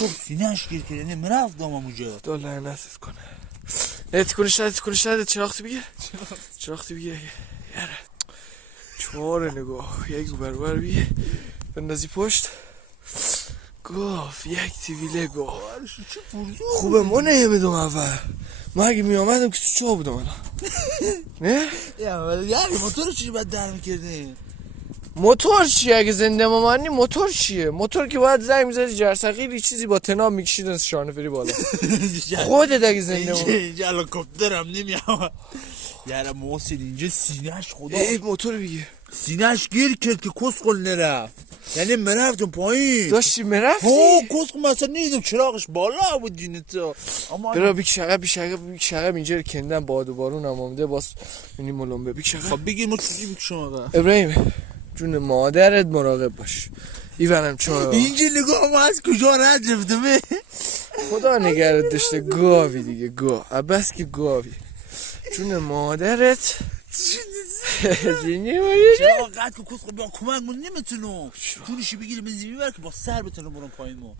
موتور سینه‌اش گیر کرده نمیرفت دام اونجا. دو لعنتت کنه. ات کنش چراغتی بگیر. چراغتی بگیر. یاره. چهار نگاه. یک برابر بگیر. بندازی پشت. گاف یک تیویله گاف. خوبه ما نمیدونم اول. ما اگه می آمدم که تو چا بودم الان. نه؟ یعنی موتور چی باید در میکردی؟ موتور چیه اگه زنده مامانی؟ موتور چیه؟ موتور که باید زنگ میزدی جرثقیلی چیزی با تناب میکشید از شانفری بالا. خودت اگه زنده مامانی اینجا هلیکوپترم نمیام. یاره محسن اینجا سینه‌اش خدا ای موتور بگیر. سینه‌اش گیر کرد که کسخل نرفت. یعنی مرفتم پایین. داشتی مرفتی؟ کسخل مثلا نیدم چراغش بالا بود دینه تو. برا بیک شقب اینجا رو کندن باد و بارون هم آمده باز اینی ملمبه بیک شقب. خب بگیر ما چجوری میکشم آقا؟ ابراهیم جون مادرت مراقب باش. ایوانم چای اینجا نگاه ما از کجا رد رفتمه. خدا نگرت داشته گاوی دیگه گاو بس که گاوی جون مادرت جونی باید چرا قد که کسخل بیا کمک من نمیتونم. جونشی بگیر بنزی میبر که با سر بتونم برم پایین ما.